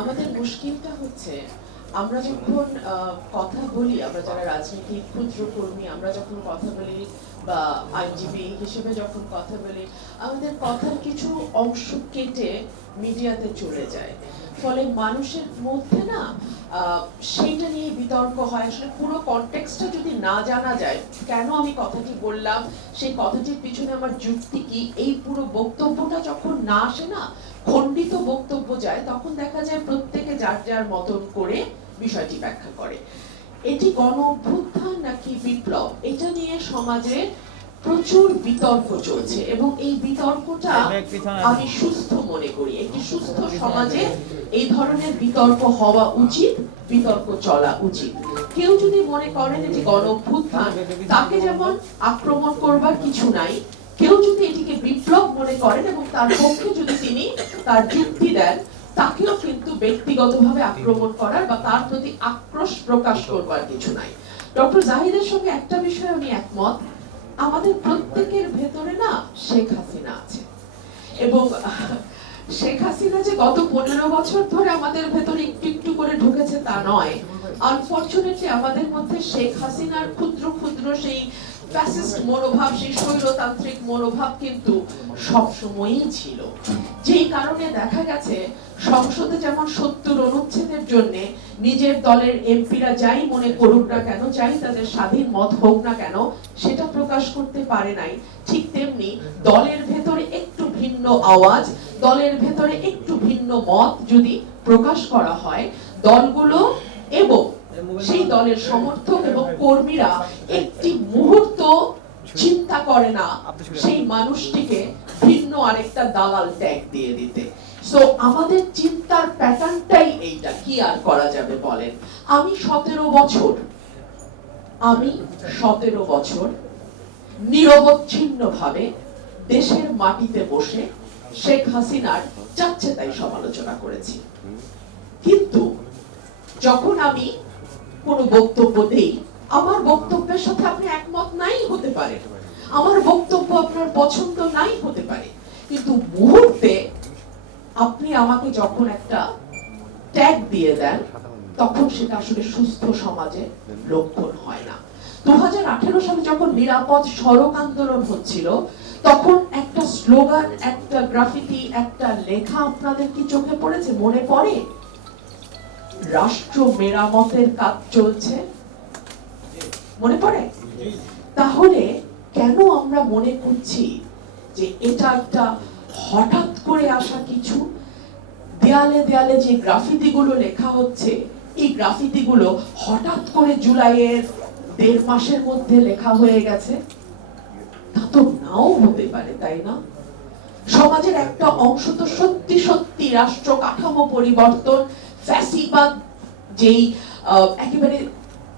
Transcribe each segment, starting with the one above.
আমাদের মুশকিলটা হচ্ছে, আমরা যখন কথা বলি, আমরা যারা রাজনীতি ক্ষুদ্র কর্মী, আমরা যখন কথা বলি বা আইনজীবী হিসেবে যখন কথা বলি, আমাদের কথার কিছু অংশ কেটে মিডিয়াতে চলে যায়। ফলে মানুষের মধ্যে না সেইটা নিয়ে বিতর্ক হয়। আসলে পুরো কনটেক্সটা যদি না জানা যায়, কেন আমি কথাটি বললাম, সেই কথাটির পিছনে আমার যুক্তি কি, এই পুরো বক্তব্যটা যখন না আসে না খণ্ডিত বক্তব্য যায় তখন দেখা যায় প্রত্যেকে যার যার মতন করে বিষয়টি ব্যাখ্যা করে। এটি গণ অভ্যুত্থান নাকি বিপ্লব? এটা নিয়ে সমাজে প্রচুর বিতর্ক চলছে এবং এই বিতর্কটা আমি সুস্থ মনে করি। একটি সুস্থ সমাজে এই ধরনের বিতর্ক হওয়া উচিত বিতর্ক চলা উচিত। কেউ যদি মনে করেন এটি গণ অভ্যুত্থান তাকে যেমন আক্রমণ করবার কিছু নাই কেউ যদি এটিকে বিপ্লব মনে করেন এবং তার পক্ষে যদি তিনি তার যুক্তি দেন, তাকেও কিন্তু ব্যক্তিগতভাবে আক্রমণ করার বা তার প্রতি আক্রোশ প্রকাশ করবার কিছু নাই। ডক্টর জাহিদের সঙ্গে একটা বিষয়ে আমি একমত, আমাদের প্রত্যেকের ভেতরে না শেখ হাসিনা আছে। এবং শেখ হাসিনা যে গত পনেরো বছর ধরে আমাদের ভেতরে একটু একটু করে ঢুকেছে তা নয়। আনফরচুনেটলি আমাদের মধ্যে শেখ হাসিনার ক্ষুদ্র ক্ষুদ্র সেই ফ্যাসিস্ট মনোভাব, সেই স্বৈরতান্ত্রিক মনোভাব কিন্তু সব সময়ই ছিল। যেই কারণে দেখা গেছে, সংসদে যেমন সত্তর অনুচ্ছেদের জন্য নিজের দলের এমপিরা যাই মনে করুক না কেন তাদের স্বাধীন মত হোক না কেন, সেটা প্রকাশ করতে পারে নাই। ঠিক তেমনি দলের ভেতরে একটু ভিন্ন আওয়াজ, দলের ভেতরে একটু ভিন্ন মত যদি প্রকাশ করা হয়, দলগুলো এবং সেই দলের সমর্থক এবং কর্মীরা একটি মুহূর্ত চিন্তা করে না সেই মানুষটিকে ভিন্ন আরেকটা দালাল ট্যাগ দিয়ে দিতে। সো আমাদের চিন্তার প্যাটার্নটাই এইটা। কি আর করা যাবে বলেন? আমি সতেরো বছর, আমি সতেরো বছর নিরবচ্ছিন্ন ভাবে দেশের মাটিতে বসে শেখ হাসিনার যাচ্ছে তাই সমালোচনা করেছি। কিন্তু যখন আমি কোনো বক্তব্য দেই আমার বক্তব্যের সাথে আপনি একমত নাই হতে পারে। আমার বক্তব্য আপনার পছন্দ নাই হতে পারে। কিন্তু মুহূর্তে আপনি আমাকে যখন একটা ট্যাগ দিয়ে দেন, তখন সেটা আসলে সুস্থ সমাজের লক্ষণ হয় না। দু হাজার আঠেরো সালে যখন নিরাপদ সড়ক আন্দোলন হচ্ছিল, তখন একটা স্লোগান, একটা গ্রাফিতি, একটা লেখা আপনাদের কি চোখে পড়েছে, মনে পড়ে? রাষ্ট্র মেরামতের কাজ চলছে মনে পড়ে? তাহলে কেন আমরা মনে করছি যে এটা একটা হঠাৎ করে আসা কিছু? দেয়ালে দেয়ালে যে গ্রাফিতি গুলো লেখা হচ্ছে, এই গ্রাফিতি গুলো হঠাৎ করে জুলাইয়ের দেড় মাসের মধ্যে লেখা হয়ে গেছে? তা তো নাও হতে পারে, তাই না? সমাজের একটা অংশ তো সত্যি সত্যি রাষ্ট্র কাঠামো পরিবর্তন, ফ্যাসিবাদ, যেই একেবারে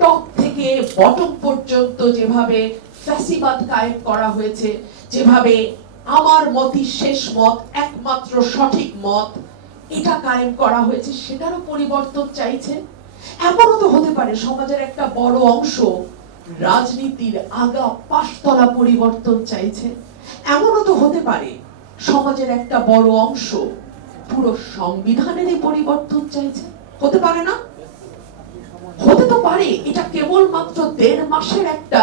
টপ থেকে বটম পর্যন্ত যেভাবে ফ্যাসিবাদ কায়েম করা হয়েছে, যেভাবে আমার মতই শেষ মত, একমাত্র সঠিক মত, এটা কায়েম করা হয়েছে, সেটারও পরিবর্তন চাইছেন। এমনও তো হতে পারে, সমাজের একটা বড় অংশ রাজনীতির আগা পাশতলা পরিবর্তন চাইছে। এমনও তো হতে পারে, সমাজের একটা বড় অংশ পুরো সংবিধানেরই পরিবর্তন চাইছে। হতে পারে না? পারে, এটা কেবলমাত্র দেড় মাসের একটা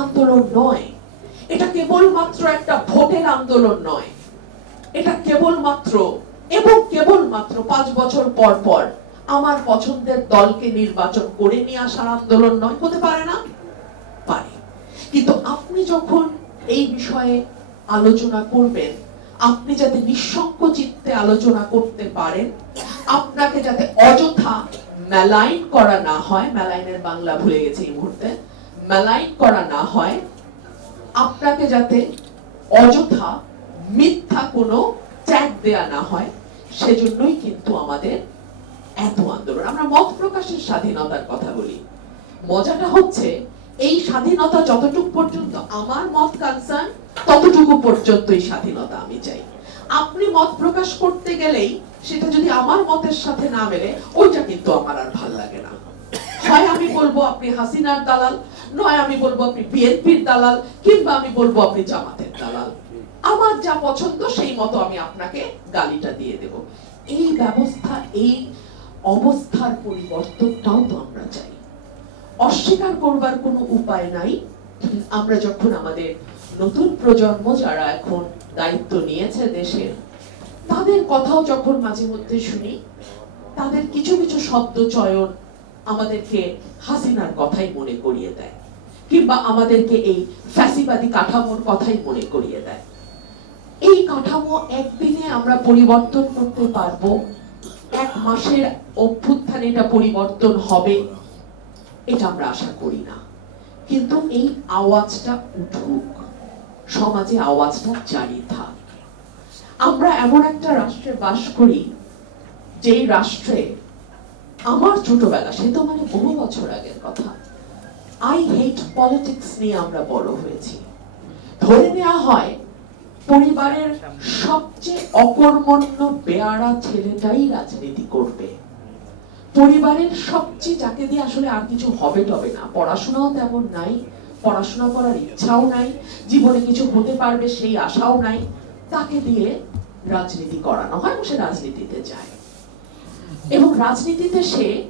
আন্দোলন নয়। এটা কেবলমাত্র একটা ভোটের আন্দোলন নয়। এটা কেবলমাত্র এবং কেবলমাত্র পাঁচ বছর পর পর আমার পছন্দের দলকে নির্বাচন করে নিয়ে আসার আন্দোলন নয়। হতে পারে না? পারে। কিন্তু আপনি যখন এই বিষয়ে আলোচনা করবেন, আপনি যাতে নিঃসঙ্ক চিত্তে আলোচনা করতে পারেন, আপনাকে যাতে অযথা মেলাইন করা না হয়, মেলাইনের বাংলা ভুলে গেছে এই মুহূর্তে, মেলাইন করা না হয়, আপনাকে যাতে অযথা মিথ্যা কোনো ট্যাগ দেয়া না হয়, সেজন্যই কিন্তু আমাদের এত আন্দোলন। আমরা মত প্রকাশের স্বাধীনতার কথা বলি। মজাটা হচ্ছে, এই স্বাধীনতা যতটুকু পর্যন্ত আমার মত কনসার্ন ততটুকু পর্যন্তই স্বাধীনতা আমি চাই। আপনি মত প্রকাশ করতে গেলেই সেটা যদি আমার মতের সাথে না মেলে, ওইটা কিন্তু আমার আর ভালো লাগে না। হয় আমি বলব আপনি হাসিনার দালাল, নয় আমি বলব আপনি বিএনপির দালাল, কিংবা আমি বলব আপনি জামাতের দালাল। আমার যা পছন্দ, সেই মতো আমি আপনাকে গালিটা দিয়ে দেব। এই ব্যবস্থা, এই অবস্থার পরিবর্তনটাও তো আমরা চাই। অস্বীকার করবার কোনো উপায় নাই। আমরা যখন আমাদের নতুন প্রজন্ম, যারা এখন দায়িত্ব নিয়েছে দেশের তাদের কথাও যখন মাঝে মধ্যে শুনি, তাদের কিছু কিছু শব্দ চয়ন আমাদেরকে হাসিনার কথাই মনে করিয়ে দেয়, কিংবা আমাদেরকে এই ফ্যাসিবাদী কাঠামোর কথাই মনে করিয়ে দেয়। এই কাঠামো একদিনে আমরা পরিবর্তন করতে পারব, এক মাসের অভ্যুত্থানে এটা পরিবর্তন হবে, এটা আমরা আশা করি না। কিন্তু এই আওয়াজটা উঠুক, সমাজে আওয়াজটা জারি থাক। আমরা এমন একটা রাষ্ট্রে বাস করি, যেই রাষ্ট্রে আমার ছোটবেলা, সে তো মানে বহু বছর আগের কথা আই হেট পলিটিক্স নিয়ে আমরা বড় হয়েছি। ধরে নেওয়া হয়, পরিবারের সবচেয়ে অকর্মণ্য বেয়ারা ছেলেটাই রাজনীতি করবে। পরিবারের সবচেয়ে যাকে দিয়ে আসলে আর কিছু হবে টবে না। পড়াশোনাও তেমন নাই, পড়াশোনা করার ইচ্ছাও নাই, জীবনে কিছু হতে পারবে সেই আশাও নাই, তাকে দিয়ে রাজনীতি করানো হয় এবং সে রাজনীতিতে যায়। এবং রাজনীতিতে সে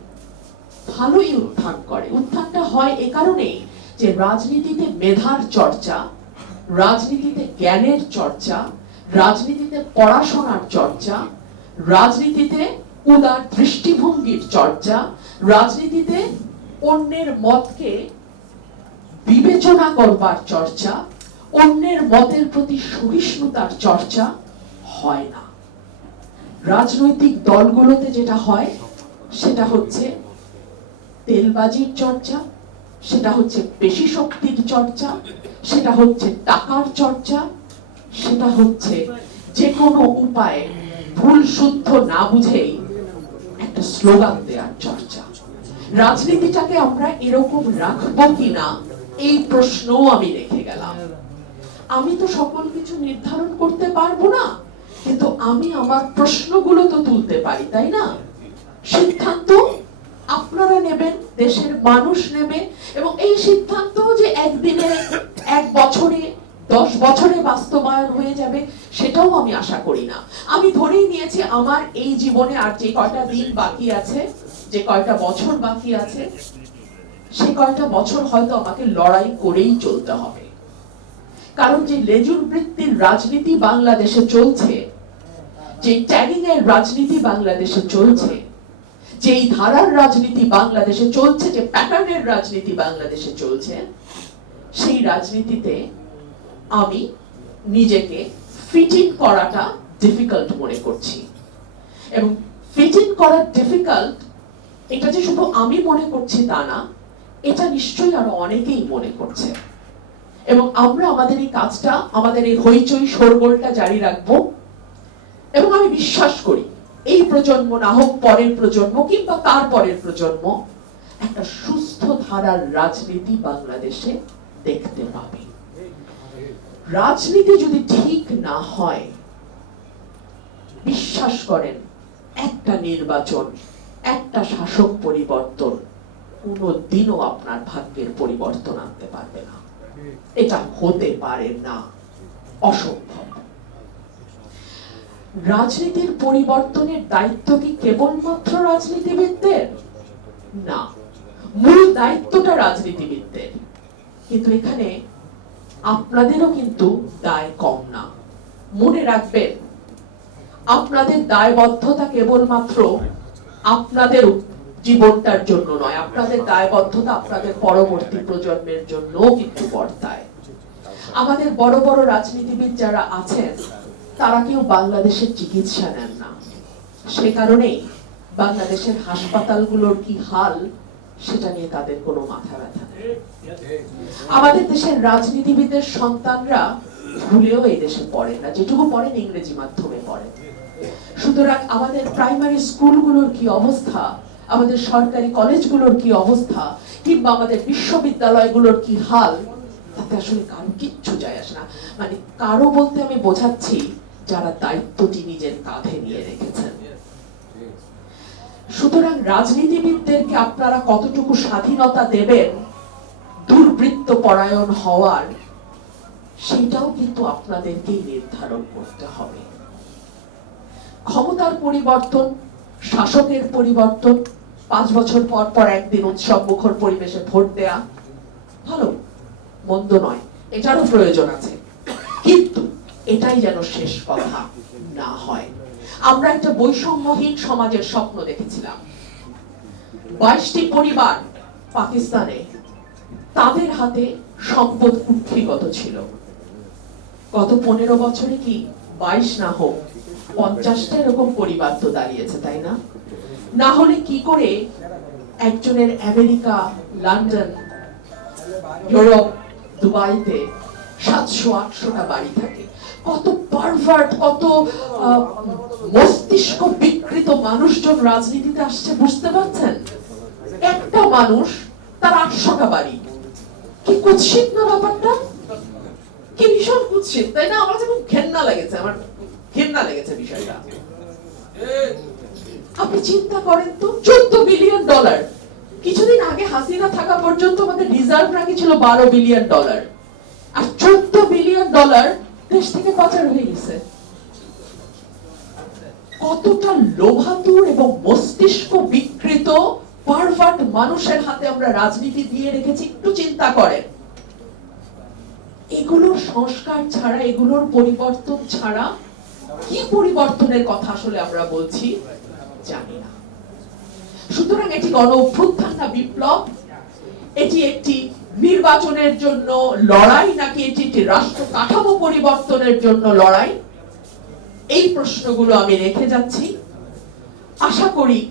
ভালোই উত্থান করে। উত্থানটা হয় এ কারণেই যে রাজনীতিতে মেধার চর্চা, রাজনীতিতে জ্ঞানের চর্চা, রাজনীতিতে পড়াশোনার চর্চা, রাজনীতিতে উদার দৃষ্টিভঙ্গির চর্চা, রাজনীতিতে অন্যের মতকে বিবেচনা করবার চর্চা, অন্যের মতের প্রতি সহিষ্ণুতার চর্চা হয় না। রাজনৈতিক দলগুলোতে যেটা হয়, সেটা হচ্ছে তেলবাজির চর্চা, সেটা হচ্ছে পেশি শক্তির চর্চা, সেটা হচ্ছে টাকার চর্চা, সেটা হচ্ছে যে কোনো উপায়ে ভুল শুদ্ধ না বুঝেই একটা স্লোগান দেওয়ার চর্চা। রাজনীতিটাকে আমরা এরকম রাখব কিনা, এই প্রশ্নও আমি রেখে গেলাম। আমি তো সকল কিছু নির্ধারণ করতে পারব না। কিন্তু আমি আমার প্রশ্নগুলো তো তুলতে পারি, তাই না? সিদ্ধান্ত আপনারা নেবেন, দেশের মানুষ নেবে, এবং এই সিদ্ধান্ত যে একদিনে, এক বছরে, দশ বছরে বাস্তবায়ন হয়ে যাবে, সেটাও আমি আশা করি না। আমি ধরেই নিয়েছি, আমার এই জীবনে আর যে কয়টা দিন বাকি আছে, যে কয়টা বছর বাকি আছে, সে কয়টা বছর হয়তো আমাকে লড়াই করেই চলতে হবে। কারণ যে লেজুর বৃত্তির রাজনীতি বাংলাদেশে চলছে, যে ট্যাগিং এর রাজনীতি বাংলাদেশে চলছে, যেই ধারার রাজনীতি বাংলাদেশে চলছে, যে প্যাটার্নের রাজনীতি বাংলাদেশে চলছে, সেই রাজনীতিতে আমি নিজেকে ফিট করাটা ডিফিকাল্ট মনে করছি। এবং ফিট করা ডিফিকাল্ট এটা যে শুধু আমি মনে করছি তা না, এটা নিশ্চয়ই আরও অনেকেই মনে করছে। এবং আমরা আমাদের এই কাজটা, আমাদের এই হইচই শোরগোলটা জারি রাখব। এবং আমি বিশ্বাস করি, এই প্রজন্ম না হোক পরের প্রজন্ম কিংবা তার পরের প্রজন্ম, একটা সুস্থ ধারার রাজনীতি বাংলাদেশে দেখতে পাবে। রাজনীতি যদি ঠিক না হয়, বিশ্বাস করেন, একটা নির্বাচন, একটা শাসক পরিবর্তন কোনো দিনও আপনার ভাগ্যের পরিবর্তন আনতে পারবে না। এটা হতে পারে না, অসম্ভব। রাজনীতির পরিবর্তনের দায়িত্ব কি কেবলমাত্র রাজনীতিবিদদের? না, মূল দায়িত্বটা রাজনীতিবিদদের। কিন্তু এখানে আপনাদেরও কিন্তু দায় কম না। মনে রাখবেন, আপনাদের দায়বদ্ধতা কেবলমাত্র আপনাদের জীবনটার জন্য নয়, আপনাদের দায়বদ্ধতা আপনাদের পরবর্তী প্রজন্মের জন্য কিন্তু বর্তায়। আমাদের বড় বড় রাজনীতিবিদ যারা আছেন, তারা কেউ বাংলাদেশের চিকিৎসা নেন না। সে কারণেই বাংলাদেশের হাসপাতালগুলোর কি হাল, সেটা নিয়ে তাদের কোনো মাথা ব্যথা নেই। আমাদের দেশের রাজনীতিবিদদের সন্তানরা ভুলেও এই দেশে পড়েন না, যেটুকু পড়েন ইংরেজি মাধ্যমে পড়েন। সুতরাং আমাদের প্রাইমারি স্কুলগুলোর কি অবস্থা আমাদের সরকারি কলেজগুলোর কি অবস্থা, কিংবা আমাদের বিশ্ববিদ্যালয়গুলোর কি হাল, তাতে আসলে কারও কিচ্ছু যায় আসে না। মানে কারও বলতে আমি বোঝাচ্ছি, যারা দায়িত্বটি নিজের কাঁধে নিয়ে রেখেছেন। সুতরাং রাজনীতিবিদদেরকে আপনারা কতটুকু স্বাধীনতা দেবেন, দুর্বৃত্ত পরায়ণ হওয়ার সেটাও কিন্তু আপনাদেরকেই নির্ধারণ করতে হবে। ক্ষমতার পরিবর্তন, শাসকের পরিবর্তন পাঁচ বছর পর পর একদিন উৎসব মুখর পরিবেশে ভোট দেয়া ভালো, মন্দ নয়, এটারও প্রয়োজন আছে। কিন্তু এটাই যেন শেষ কথা না হয়। আমরা একটা বৈষম্যহীন সমাজের স্বপ্ন দেখেছিলাম। বাইশটি পরিবার পাকিস্তানে, তাদের হাতে সম্পদ কুক্ষিগত ছিল। গত পনেরো বছরে কি বাইশ না হোক, পঞ্চাশটা এরকম পরিবার তো দাঁড়িয়েছে, তাই না? না হলে কি করে একজনের আমেরিকা, লন্ডন, ইউরোপ, দুবাইতে সাতশো, আটশোটা বাড়ি থাকে। কত পারভার্ট, কত মস্তিষ্ক বিকৃত মানুষজন রাজনীতিতে আসছে, বুঝতে পারছেন? একটা মানুষ তার আটশোটা বাড়ি। কি কুৎসিত না ব্যাপারটা? কি ভীষণ কুৎসিত, তাই না? আমার যেমন ঘেন্না লেগেছে, আমার ঘেন্না লেগেছে বিষয়টা। আপনি চিন্তা করেন তো, চোদ্দ বিলিয়ন ডলার কিছুদিন আগে হাসিনা থাকা পর্যন্ত আমাদের রিজার্ভ রাখি ছিল বারো বিলিয়ন ডলার আর চোদ্দ বিলিয়ন ডলার দেশ থেকে পাচার হয়ে গেছে। কতটা লোভাতুর এবং মস্তিষ্ক বিকৃত পারভার্ট মানুষের হাতে আমরা রাজনীতি দিয়ে রেখেছি, একটু চিন্তা করেন। এগুলোর সংস্কার ছাড়া, এগুলোর পরিবর্তন ছাড়া কি পরিবর্তনের কথা আসলে আমরা বলছি? জানি না। সুতরাং এটি গণ অভ্যুত্থান না বিপ্লব। এটি একটি নির্বাচনের জন্য লড়াই, নাকি এটি একটি রাষ্ট্র কাঠামো পরিবর্তনের জন্য লড়াই? এই প্রশ্নগুলো আমি রেখে যাচ্ছি। আশা করি